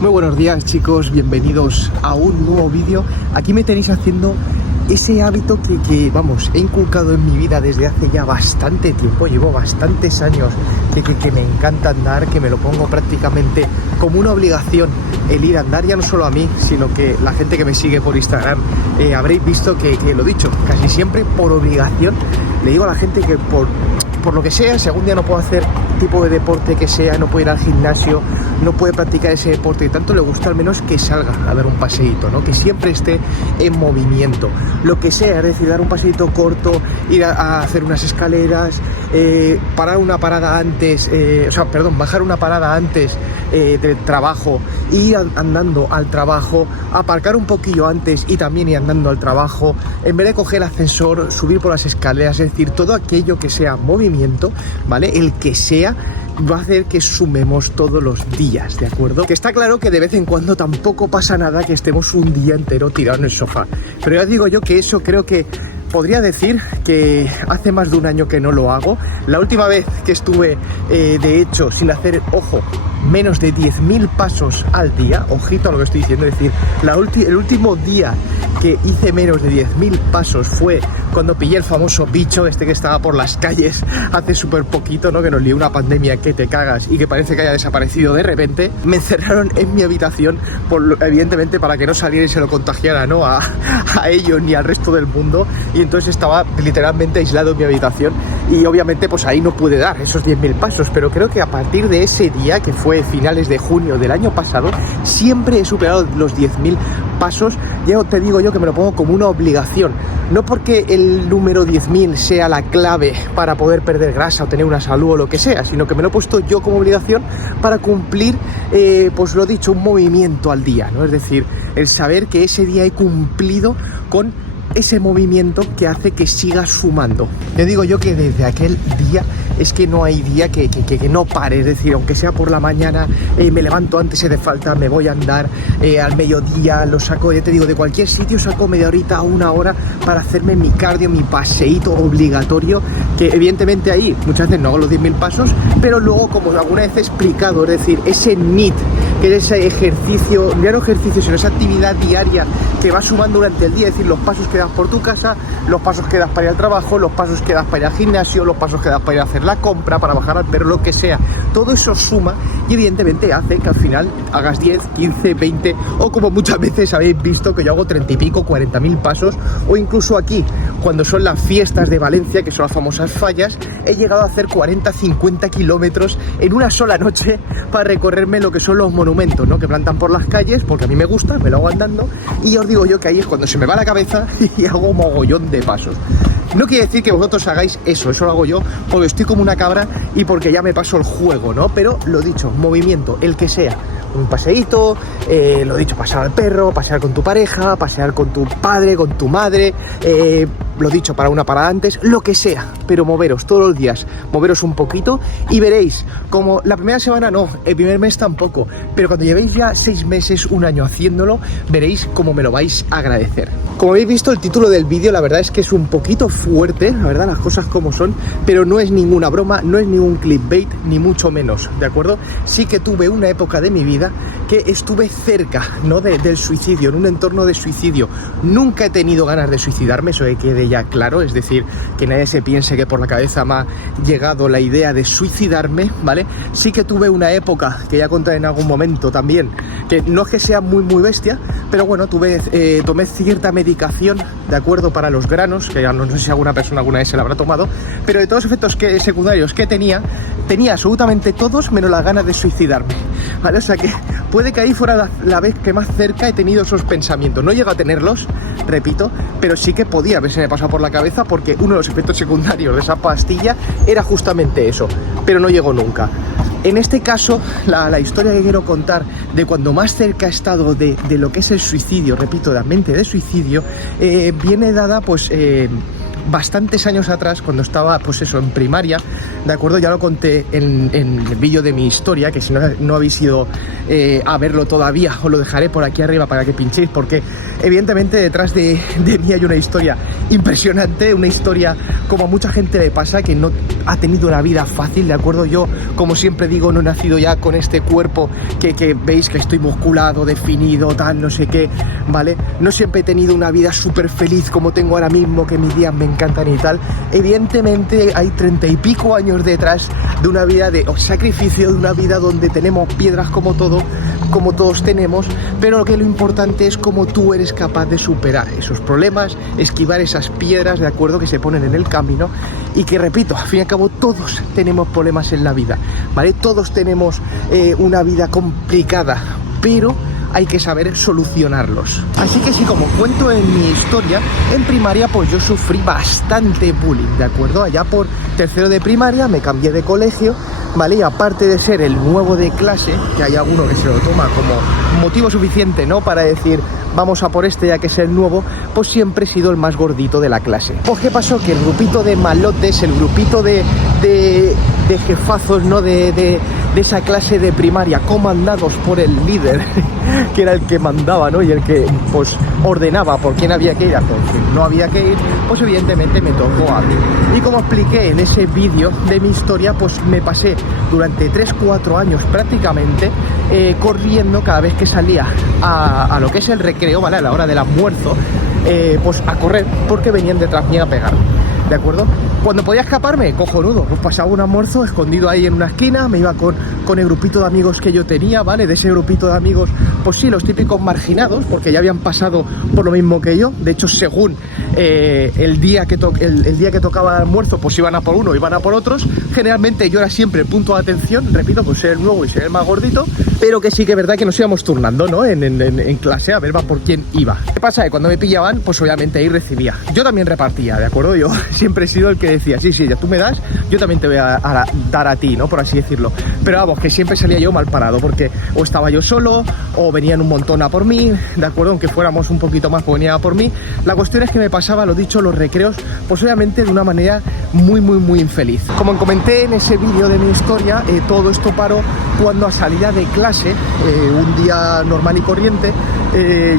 Muy buenos días, chicos, bienvenidos a un nuevo vídeo. Aquí me tenéis haciendo ese hábito que he inculcado en mi vida desde hace ya bastante tiempo. Llevo bastantes años que me encanta andar, que me lo pongo prácticamente como una obligación el ir a andar, ya no solo a mí, sino que la gente que me sigue por Instagram habréis visto que lo dicho, casi siempre por obligación le digo a la gente que por lo que sea, si algún día no puedo hacer tipo de deporte que sea, no puedo ir al gimnasio, no puede practicar ese deporte que tanto le gusta, al menos que salga a dar un paseíto, ¿no? Que siempre esté en movimiento, lo que sea, es decir, dar un paseíto corto, ir a hacer unas escaleras, bajar una parada antes del trabajo, ir andando al trabajo, aparcar un poquillo antes y también ir andando al trabajo, en vez de coger el ascensor, subir por las escaleras, es decir, todo aquello que sea movimiento, ¿vale? El que sea, va a hacer que sumemos todos los días, ¿de acuerdo? Que está claro que de vez en cuando tampoco pasa nada que estemos un día entero tirados en el sofá, pero ya digo yo que eso creo que podría decir que hace más de un año que no lo hago. La última vez que estuve, de hecho, sin hacer, ojo, menos de 10.000 pasos al día, ojito a lo que estoy diciendo, es decir, el último día que hice menos de 10.000 pasos fue cuando pillé el famoso bicho que estaba por las calles hace súper poquito, ¿no? Que nos lió una pandemia que te cagas y que parece que haya desaparecido de repente. Me encerraron en mi habitación, evidentemente para que no saliera y se lo contagiara, ¿no? A ellos ni al resto del mundo, y entonces estaba literalmente aislado en mi habitación y obviamente pues ahí no pude dar esos 10.000 pasos, pero creo que a partir de ese día, que fue finales de junio del año pasado, siempre he superado los 10.000 pasos. Ya te digo yo que me lo pongo como una obligación, no porque el número 10.000 sea la clave para poder perder grasa o tener una salud o lo que sea, sino que me lo he puesto yo como obligación para cumplir, pues lo dicho, un movimiento al día, ¿no? Es decir, el saber que ese día he cumplido con ese movimiento que hace que siga sumando. Yo digo yo que desde aquel día es que no hay día que no pare, es decir, aunque sea por la mañana, me levanto antes de falta, me voy a andar, al mediodía lo saco, ya te digo, de cualquier sitio saco media horita o una hora para hacerme mi cardio, mi paseíto obligatorio, que evidentemente ahí muchas veces no hago los 10.000 pasos, pero luego, como alguna vez he explicado, es decir, ese NEAT, que es ese ejercicio, ya no ejercicio, sino esa actividad diaria que va sumando durante el día, es decir, los pasos que das por tu casa, los pasos que das para ir al trabajo, los pasos que das para ir al gimnasio, los pasos que das para ir a hacer la compra, para bajar al perro, lo que sea. Todo eso suma y evidentemente hace que al final hagas 10, 15, 20 o como muchas veces habéis visto que yo hago 30 y pico, 40.000 pasos, o incluso aquí, cuando son las fiestas de Valencia, que son las famosas fallas, he llegado a hacer 40, 50 kilómetros en una sola noche para recorrerme lo que son los monumentos, ¿no? Que plantan por las calles, porque a mí me gusta, me lo hago andando, y os digo yo que ahí es cuando se me va la cabeza y hago mogollón de pasos. No quiere decir que vosotros hagáis eso lo hago yo porque estoy como una cabra y porque ya me paso el juego, ¿no? Pero lo dicho, movimiento, el que sea, un paseíto, lo dicho, pasear al perro, pasear con tu pareja, pasear con tu padre, con tu madre, lo dicho, para una parada antes, lo que sea, pero moveros todos los días, moveros un poquito y veréis como la primera semana no, el primer mes tampoco, pero cuando llevéis ya 6 meses, un año haciéndolo, veréis cómo me lo vais a agradecer. Como habéis visto, el título del vídeo la verdad es que es un poquito fuerte, la verdad, las cosas como son, pero no es ninguna broma, no es ningún clickbait, ni mucho menos, ¿de acuerdo? Sí que tuve una época de mi vida que estuve cerca, ¿no? del suicidio, en un entorno de suicidio. Nunca he tenido ganas de suicidarme, eso que quede ya claro, es decir, que nadie se piense que por la cabeza me ha llegado la idea de suicidarme, ¿vale? Sí que tuve una época, que ya contaré en algún momento también, que no es que sea muy bestia, pero bueno, tomé cierta medicación, ¿de acuerdo? Para los granos, que ya no sé si alguna persona alguna vez se la habrá tomado, pero de todos los efectos secundarios que tenía absolutamente todos menos las ganas de suicidarme, ¿vale? O sea que puede que ahí fuera la vez que más cerca he tenido esos pensamientos. No llego a tenerlos, repito, pero sí que podía haberse me pasado por la cabeza, porque uno de los efectos secundarios de esa pastilla era justamente eso, pero no llegó nunca. En este caso, la historia que quiero contar de cuando más cerca he estado de lo que es el suicidio, repito, de la mente de suicidio, viene dada pues bastantes años atrás, cuando estaba pues eso, en primaria, ¿de acuerdo? Ya lo conté en el vídeo de mi historia, que si no habéis ido a verlo todavía, os lo dejaré por aquí arriba para que pinchéis, porque evidentemente detrás de mí hay una historia impresionante, una historia como a mucha gente le pasa, que no ha tenido una vida fácil, ¿de acuerdo? Yo, como siempre digo, no he nacido ya con este cuerpo que veis que estoy musculado, definido, tal, no sé qué, ¿vale? No siempre he tenido una vida súper feliz como tengo ahora mismo, que mis días me encantan y tal. Evidentemente hay 30 y pico años detrás de una vida de sacrificio, de una vida donde tenemos piedras como todos tenemos, pero lo importante es cómo tú eres capaz de superar esos problemas, esquivar esas piedras, ¿de acuerdo?, que se ponen en el camino, y que, repito, al fin y al cabo todos tenemos problemas en la vida, ¿vale? Todos tenemos una vida complicada, pero hay que saber solucionarlos. Así que sí, como cuento en mi historia, en primaria pues yo sufrí bastante bullying, ¿de acuerdo? Allá por tercero de primaria me cambié de colegio, ¿vale? Y aparte de ser el nuevo de clase, que hay alguno que se lo toma como motivo suficiente, ¿no?, para decir vamos a por este ya que es el nuevo, pues siempre he sido el más gordito de la clase. Pues ¿qué pasó? Que el grupito de malotes, el grupito de jefazos, ¿no?, de esa clase de primaria, comandados por el líder, que era el que mandaba, ¿no?, y el que pues ordenaba por quién había que ir, a por quién no había que ir, pues evidentemente me tocó a mí. Y como expliqué en ese vídeo de mi historia, pues me pasé durante 3-4 años prácticamente corriendo cada vez que salía a lo que es el recreo, ¿vale?, a la hora del almuerzo, pues a correr, porque venían detrás mía a pegarme, ¿de acuerdo? Cuando podía escaparme, cojonudo, pues pasaba un almuerzo escondido ahí en una esquina, me iba con el grupito de amigos que yo tenía, ¿vale? De ese grupito de amigos, pues sí, los típicos marginados, porque ya habían pasado por lo mismo que yo. De hecho, según el día que tocaba el almuerzo, pues iban a por uno, iban a por otros. Generalmente yo era siempre el punto de atención, repito, pues ser el nuevo y ser el más gordito, pero que sí que es verdad que nos íbamos turnando, ¿no?, en clase, a ver va por quién iba. ¿Qué pasa? Que cuando me pillaban, pues obviamente ahí recibía. Yo también repartía, ¿de acuerdo? Yo siempre he sido el que decía, sí, ya tú me das, yo también te voy a dar a ti, ¿no?, por así decirlo. Pero vamos, que siempre salía yo mal parado, porque o estaba yo solo, o venían un montón a por mí, ¿de acuerdo? Aunque fuéramos un poquito más, pues venían a por mí. La cuestión es que me pasaba, lo dicho, los recreos, pues obviamente de una manera muy infeliz. Como comenté en ese vídeo de mi historia, todo esto paró cuando a salida de clase, un día normal y corriente,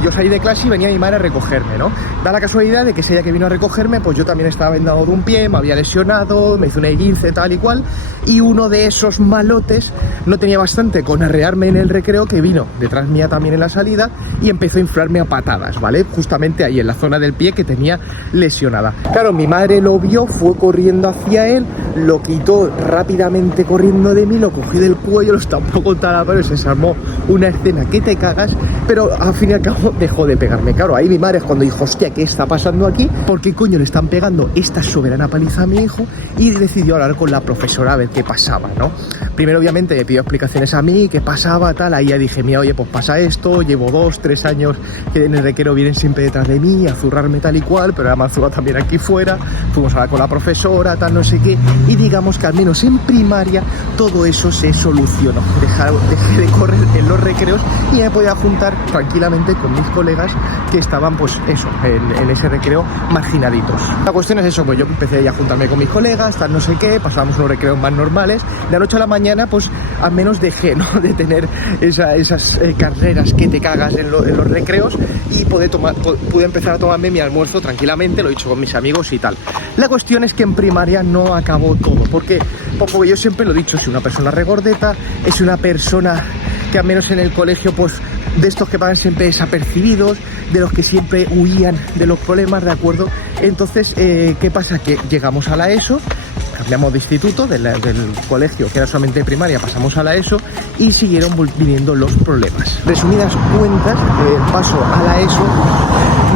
yo salí de clase y venía mi madre a recogerme, ¿no? Da la casualidad de que ese día que vino a recogerme, pues yo también estaba vendado de un pie, me había lesionado, me hizo un esguince, tal y cual, y uno de esos malotes no tenía bastante con arrearme en el recreo, que vino detrás mía también en la salida y empezó a inflarme a patadas, ¿vale? Justamente ahí en la zona del pie que tenía lesionada. Claro, mi madre lo vio, fue corriendo hacia él, lo quitó rápidamente corriendo de mí, lo cogió del cuello, lo estampó contra la pared y se armó una escena que te cagas, pero al fin y al cabo dejó de pegarme. Claro, ahí mi madre es cuando dijo, hostia, ¿qué está pasando aquí? ¿Por qué coño le están pegando esta soberana paliza a mi hijo? Y decidió hablar con la profesora a ver qué pasaba, ¿no? Primero obviamente me pidió explicaciones a mí, qué pasaba, tal. Ahí ya dije, mira, oye, pues pasa esto, llevo 2-3 años que en el recreo vienen siempre detrás de mí a zurrarme tal y cual, pero además zurra también aquí fuera. Fuimos a hablar con la profesora, tal, no sé qué, y digamos que al menos en primaria todo eso se solucionó. Dejé de correr en los recreos y me podía juntar tranquilamente con mis colegas que estaban, pues eso, en ese recreo marginaditos. La cuestión es eso, pues yo empecé ya a juntarme con mis colegas, tal, no sé qué, pasábamos unos recreos más normales. De la noche a la mañana, pues al menos dejé, ¿no?, de tener esas carreras que te cagas en los recreos, y pude empezar a tomarme mi almuerzo tranquilamente, lo he dicho con mis amigos y tal. La cuestión es que en primaria no acabó todo, porque yo siempre lo he dicho, soy una persona regordeta, es una persona que al menos en el colegio, pues de estos que pasan siempre desapercibidos, de los que siempre huían de los problemas, ¿de acuerdo? Entonces, ¿qué pasa? Que llegamos a la ESO, cambiamos de instituto, del colegio que era solamente primaria, pasamos a la ESO y siguieron viniendo los problemas. Resumidas cuentas, el paso a la ESO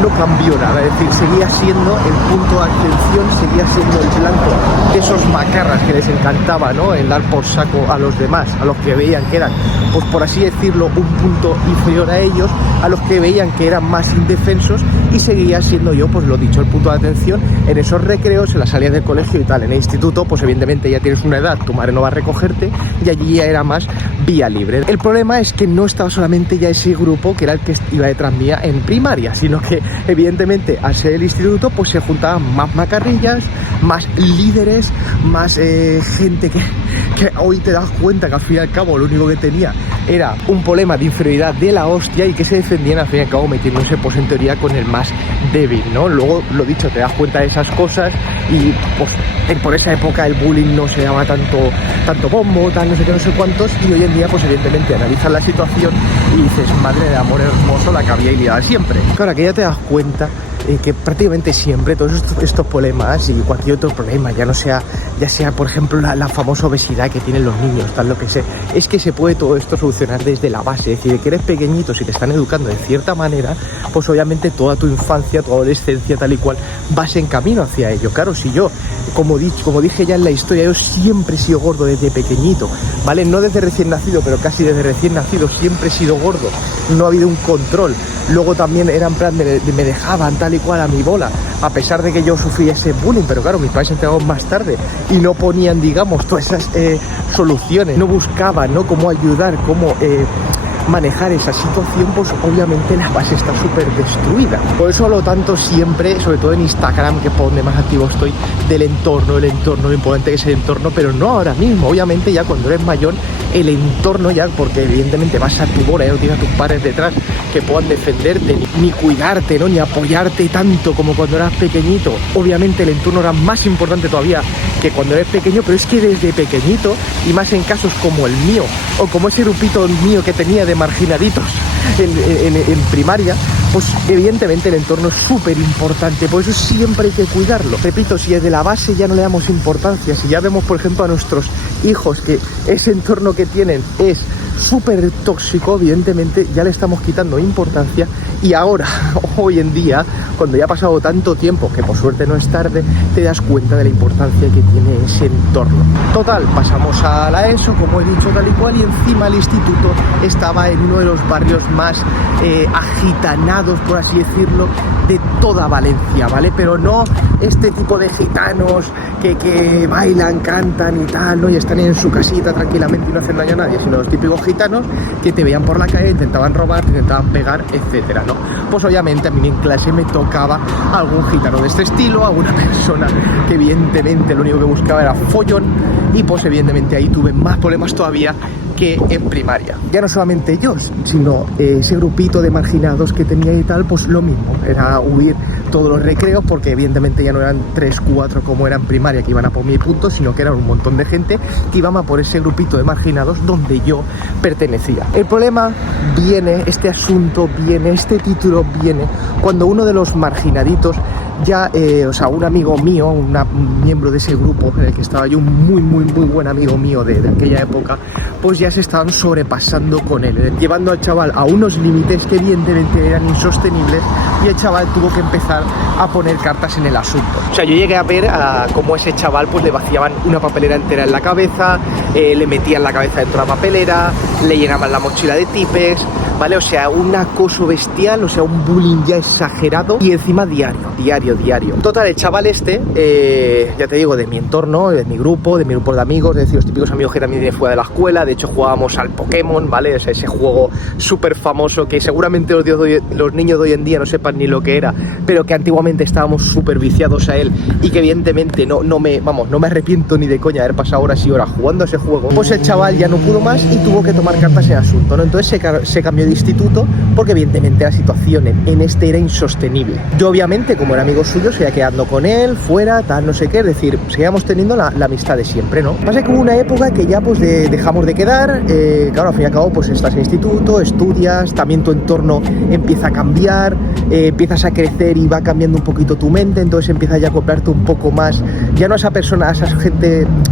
no cambió nada, es decir, seguía siendo el punto de atención, seguía siendo el blanco de esos macarras que les encantaba, ¿no?, el dar por saco a los demás, a los que veían que eran, pues por así decirlo, un punto inferior a ellos, a los que veían que eran más indefensos, y seguía siendo yo, pues lo dicho, el punto de atención en esos recreos, en las salidas del colegio y tal. En el instituto, pues evidentemente ya tienes una edad, tu madre no va a recogerte, y allí ya era más vía libre. El problema es que no estaba solamente ya ese grupo que era el que iba detrás mía en primaria, sino que evidentemente al ser el instituto, pues se juntaban más macarrillas, más líderes, más gente que hoy te das cuenta que al fin y al cabo lo único que tenía era un problema de inferioridad de la hostia y que se defendían al fin y al cabo metiéndose pues en teoría con el más débil, ¿no? Luego, lo dicho, te das cuenta de esas cosas y pues por esa época el bullying no se llama tanto bombo, tal, no sé qué, no sé cuántos, y hoy en día pues evidentemente analizas la situación y dices, madre de amor hermoso, la que había liado siempre. Claro, que ya te das cuenta que prácticamente siempre todos estos problemas y cualquier otro problema, ya sea por ejemplo la famosa obesidad que tienen los niños, tal, lo que sé, es que se puede todo esto solucionar desde la base. Es decir, de que eres pequeñito, si te están educando de cierta manera, pues obviamente toda tu infancia, tu adolescencia, tal y cual, vas en camino hacia ello. Claro, si yo, como dije ya en la historia, yo siempre he sido gordo desde pequeñito, ¿vale? No desde recién nacido, pero casi desde recién nacido siempre he sido gordo, no ha habido un control. Luego también era en plan, me dejaban tal y cual a mi bola, a pesar de que yo sufrí ese bullying, pero claro, mis padres se enteraron más tarde y no ponían, digamos, todas esas soluciones, no buscaban, ¿no?, cómo ayudar, cómo manejar esa situación, pues obviamente la base está súper destruida. Por eso hablo tanto siempre, sobre todo en Instagram, que es por donde más activo estoy, del entorno, lo importante que es el entorno, pero no ahora mismo. Obviamente ya cuando eres mayor, el entorno ya, porque evidentemente vas a tu bola, ya no tienes a tus padres detrás que puedan defenderte, ni cuidarte, ¿no?, ni apoyarte tanto como cuando eras pequeñito. Obviamente el entorno era más importante todavía que cuando eres pequeño, pero es que desde pequeñito, y más en casos como el mío, o como ese grupito mío que tenía de marginaditos en primaria, pues evidentemente el entorno es súper importante, por eso siempre hay que cuidarlo. Repito, si desde la base ya no le damos importancia, si ya vemos por ejemplo a nuestros hijos que ese entorno que tienen es súper tóxico, evidentemente ya le estamos quitando importancia, y ahora, hoy en día, cuando ya ha pasado tanto tiempo, que por suerte no es tarde, te das cuenta de la importancia que tiene ese entorno. Total, pasamos a la ESO, como he dicho, tal y cual, y encima el instituto estaba en uno de los barrios más agitanados, por así decirlo, de toda Valencia, ¿vale? Pero no este tipo de gitanos que bailan, cantan y tal, ¿no?, y están en su casita tranquilamente y no hacen daño a nadie, sino los típicos gitanos que te veían por la calle, intentaban robar, te intentaban pegar, etcétera, ¿no? Pues obviamente a mí en clase me tocaba algún gitano de este estilo, alguna persona que evidentemente lo único que buscaba era follón, y pues evidentemente ahí tuve más problemas todavía que en primaria. Ya no solamente yo, sino ese grupito de marginados que tenía y tal, pues lo mismo, era huir todos los recreos, porque evidentemente ya no eran 3, 4 como era en primaria, que iban a por mi punto, sino que eran un montón de gente que iban a por ese grupito de marginados donde yo pertenecía. El problema viene, este asunto viene, este título viene cuando uno de los marginaditos ya, o sea, un amigo mío, un miembro de ese grupo en el que estaba yo, un muy buen amigo mío de aquella época, pues ya se estaban sobrepasando con él, llevando al chaval a unos límites que evidentemente eran insostenibles, y el chaval tuvo que empezar a poner cartas en el asunto. O sea, yo llegué a ver a cómo ese chaval pues le vaciaban una papelera entera en la cabeza, le metían la cabeza dentro de la papelera, le llenaban la mochila de tipes, ¿vale? O sea, un acoso bestial, o sea, un bullying ya exagerado, y encima diario. Total, el chaval este, ya te digo, de mi entorno, de mi grupo de amigos, es decir, los típicos amigos que también tiene fuera de la escuela. De hecho, jugábamos al Pokémon, ¿vale? O sea, ese juego súper famoso que seguramente los niños de hoy en día no sepan ni lo que era, pero que antiguamente estábamos súper viciados a él, y que evidentemente no me arrepiento ni de coña de haber pasado horas y horas jugando a ese juego. Pues el chaval ya no pudo más y tuvo que tomar cartas en el asunto, ¿no? Entonces se cambió de instituto, porque evidentemente la situación en este era insostenible. Yo obviamente, como era amigo suyo, seguía quedando con él, fuera, tal, no sé qué, es decir, seguíamos teniendo la amistad de siempre, ¿no? Pasa que hubo una época que ya pues dejamos de quedar, claro, al fin y al cabo pues estás en instituto, estudias, también tu entorno empieza a cambiar, empiezas a crecer y va cambiando un poquito tu mente, entonces empiezas ya a acoplarte un poco más, ya no a esa persona, a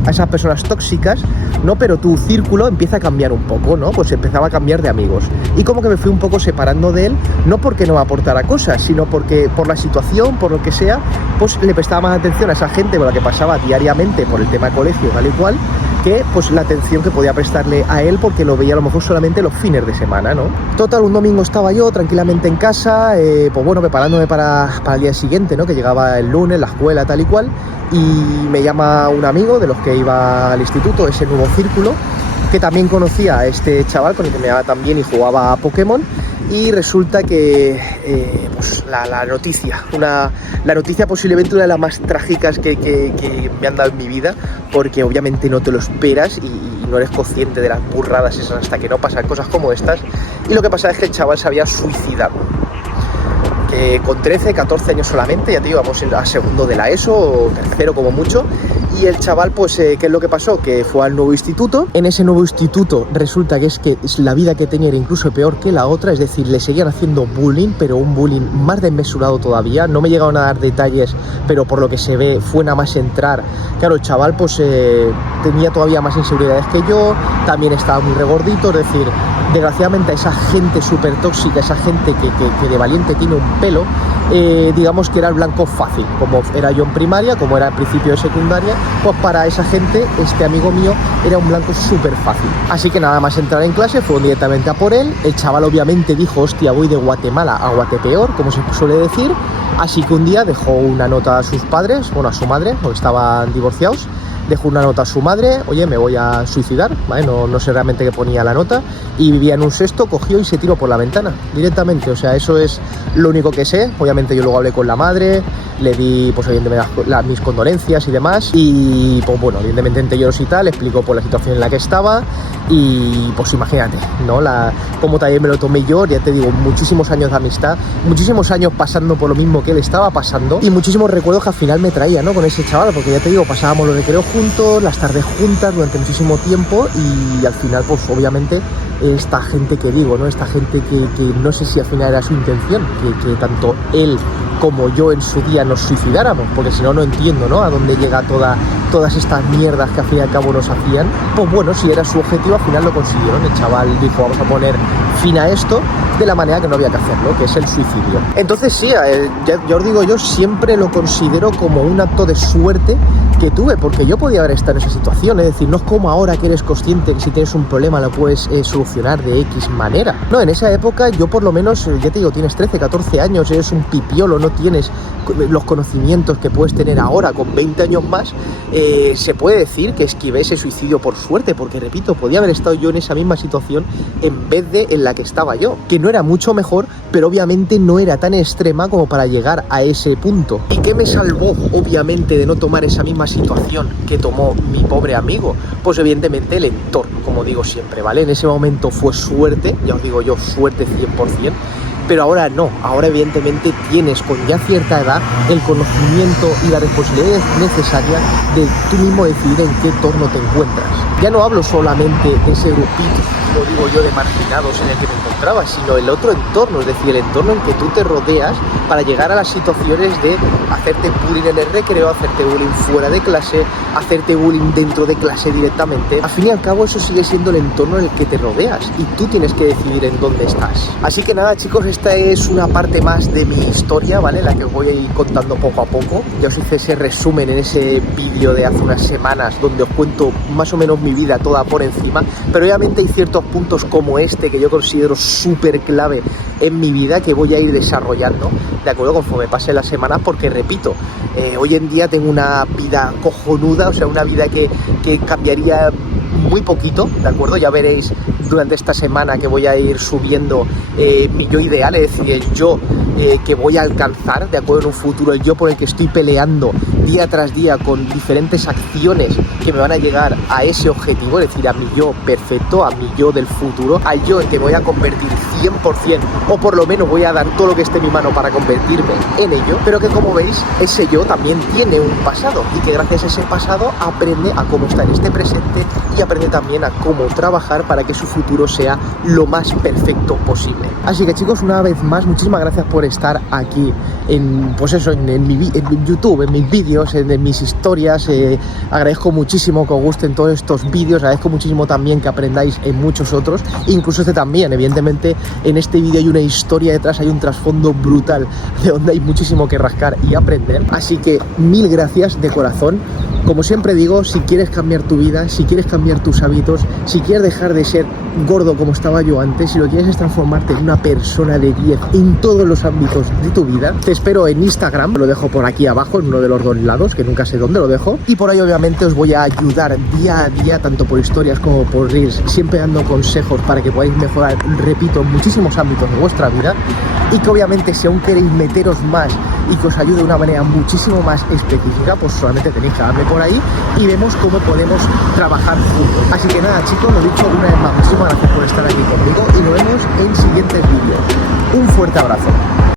esas personas tóxicas, ¿no? Pero tu círculo empieza a cambiar un poco, ¿no? Pues empezaba a cambiar de amigos, y como que me fui un poco separando de él, no porque no me aportara cosas, sino porque por la situación, por lo que sea, pues le prestaba más atención a esa gente con la que pasaba diariamente por el tema de colegio, tal y cual, que pues la atención que podía prestarle a él, porque lo veía a lo mejor solamente los fines de semana, ¿no? Total, un domingo estaba yo tranquilamente en casa, pues bueno, preparándome para el día siguiente, ¿no? Que llegaba el lunes, la escuela, tal y cual, y me llama un amigo de los que iba al instituto, ese nuevo círculo, que también conocía a este chaval con el que me daba también y jugaba a Pokémon, y resulta que pues la noticia, la noticia posiblemente una de las más trágicas que me han dado en mi vida, porque obviamente no te lo esperas y no eres consciente de las burradas esas hasta que no pasan cosas como estas. Y lo que pasa es que el chaval se había suicidado. Con 13, 14 años solamente, ya te digo, vamos a segundo de la ESO, o tercero como mucho. Y el chaval, pues, ¿qué es lo que pasó? Que fue al nuevo instituto. En ese nuevo instituto resulta que la vida que tenía era incluso peor que la otra, es decir, le seguían haciendo bullying, pero un bullying más desmesurado todavía. No me llegaron a dar detalles, pero por lo que se ve fue nada más entrar. Claro, el chaval, pues, tenía todavía más inseguridades que yo, también estaba muy regordito, es decir, desgraciadamente a esa gente súper tóxica, esa gente que de valiente tiene un pelo, digamos que era el blanco fácil, como era yo en primaria, como era al principio de secundaria, pues para esa gente, este amigo mío era un blanco súper fácil. Así que nada más entrar en clase, fueron directamente a por él. El chaval obviamente dijo, hostia, voy de Guatemala a Guatepeor, como se suele decir. Así que un día dejó una nota a sus padres, bueno, a su madre, porque estaban divorciados. Dejó una nota a su madre, oye, me voy a suicidar, ¿vale? No sé realmente qué ponía la nota, y vivía en un sexto, cogió y se tiró por la ventana, directamente. O sea, eso es lo único que sé. Obviamente yo luego hablé con la madre, le di, pues evidentemente, mis condolencias y demás, y pues bueno, evidentemente entre lloros y tal, le explicó por la situación en la que estaba, y pues imagínate, ¿no? Como también me lo tomé yo, ya te digo, muchísimos años de amistad, muchísimos años pasando por lo mismo que él estaba pasando, y muchísimos recuerdos que al final me traía, ¿no? Con ese chaval, porque ya te digo, pasábamos los recreos juntos, las tardes juntas durante muchísimo tiempo, y al final pues obviamente esta gente que digo, ¿no? Esta gente que no sé si al final era su intención, que tanto él como yo en su día nos suicidáramos, porque si no, no entiendo, ¿no? A dónde llega todas estas mierdas que al fin y al cabo nos hacían. Pues bueno, si era su objetivo, al final lo consiguieron. El chaval dijo, vamos a poner fin a esto de la manera que no había que hacerlo, que es el suicidio. Entonces sí, ya os digo, yo siempre lo considero como un acto de suerte que tuve, porque yo podía haber estado en esa situación, es decir, no es como ahora que eres consciente que si tienes un problema lo puedes solucionar de X manera. No, en esa época yo por lo menos, ya te digo, tienes 13, 14 años, eres un pipiolo, no tienes los conocimientos que puedes tener ahora con 20 años más. Se puede decir que esquivé ese suicidio por suerte, porque repito, podía haber estado yo en esa misma situación en vez de en la que estaba yo, que no era mucho mejor, pero obviamente no era tan extrema como para llegar a ese punto. ¿Y qué me salvó, obviamente, de no tomar esa misma situación que tomó mi pobre amigo? Pues evidentemente el entorno, como digo siempre, ¿vale? En ese momento fue suerte, ya os digo yo, suerte 100%, pero ahora no, ahora evidentemente tienes con ya cierta edad el conocimiento y la responsabilidad necesaria de tú mismo decidir en qué entorno te encuentras. Ya no hablo solamente de ese grupito, como digo yo, de marginados en el que me encontraba, sino el otro entorno, es decir, el entorno en que tú te rodeas para llegar a las situaciones de hacerte bullying en el recreo, hacerte bullying fuera de clase, hacerte bullying dentro de clase directamente. Al fin y al cabo eso sigue siendo el entorno en el que te rodeas y tú tienes que decidir en dónde estás. Así que nada, chicos, esta es una parte más de mi historia, ¿vale? La que os voy a ir contando poco a poco. Ya os hice ese resumen en ese vídeo de hace unas semanas donde os cuento más o menos mi vida toda por encima, pero obviamente hay ciertos puntos como este que yo considero súper clave en mi vida que voy a ir desarrollando, ¿de acuerdo? Conforme pasen las semanas, porque repito, hoy en día tengo una vida cojonuda, o sea, una vida que cambiaría muy poquito, ¿de acuerdo? Ya veréis durante esta semana que voy a ir subiendo mi yo ideal, es decir, el yo que voy a alcanzar, ¿de acuerdo? En un futuro, el yo por el que estoy peleando día tras día con diferentes acciones que me van a llegar a ese objetivo, es decir, a mi yo perfecto, a mi yo del futuro, al yo en que me voy a convertir 100%, o por lo menos voy a dar todo lo que esté en mi mano para convertirme en ello, pero que como veis, ese yo también tiene un pasado y que gracias a ese pasado aprende a cómo está en este presente y aprende también a cómo trabajar para que su futuro sea lo más perfecto posible. Así que chicos, una vez más, muchísimas gracias por estar aquí en, pues eso, en YouTube, en mis vídeos, en mis historias. Agradezco muchísimo que os gusten todos estos vídeos, agradezco muchísimo también que aprendáis en muchos otros, incluso este también. Evidentemente en este vídeo hay una historia detrás, hay un trasfondo brutal de donde hay muchísimo que rascar y aprender, así que mil gracias de corazón. Como siempre digo, si quieres cambiar tu vida, si quieres cambiar tus hábitos, si quieres dejar de ser gordo como estaba yo antes, si lo quieres es transformarte en una persona de 10 en todos los ámbitos de tu vida, te espero en Instagram, lo dejo por aquí abajo en uno de los dos lados, que nunca sé dónde lo dejo, y por ahí obviamente os voy a ayudar día a día, tanto por historias como por reels, siempre dando consejos para que podáis mejorar, repito, muchísimos ámbitos de vuestra vida, y que obviamente si aún queréis meteros más y que os ayude de una manera muchísimo más específica, pues solamente tenéis que darme por ahí y vemos cómo podemos trabajar juntos. Así que nada, chicos, lo dicho una vez más, muchísimas gracias por estar aquí conmigo y nos vemos en siguientes vídeos. Un fuerte abrazo.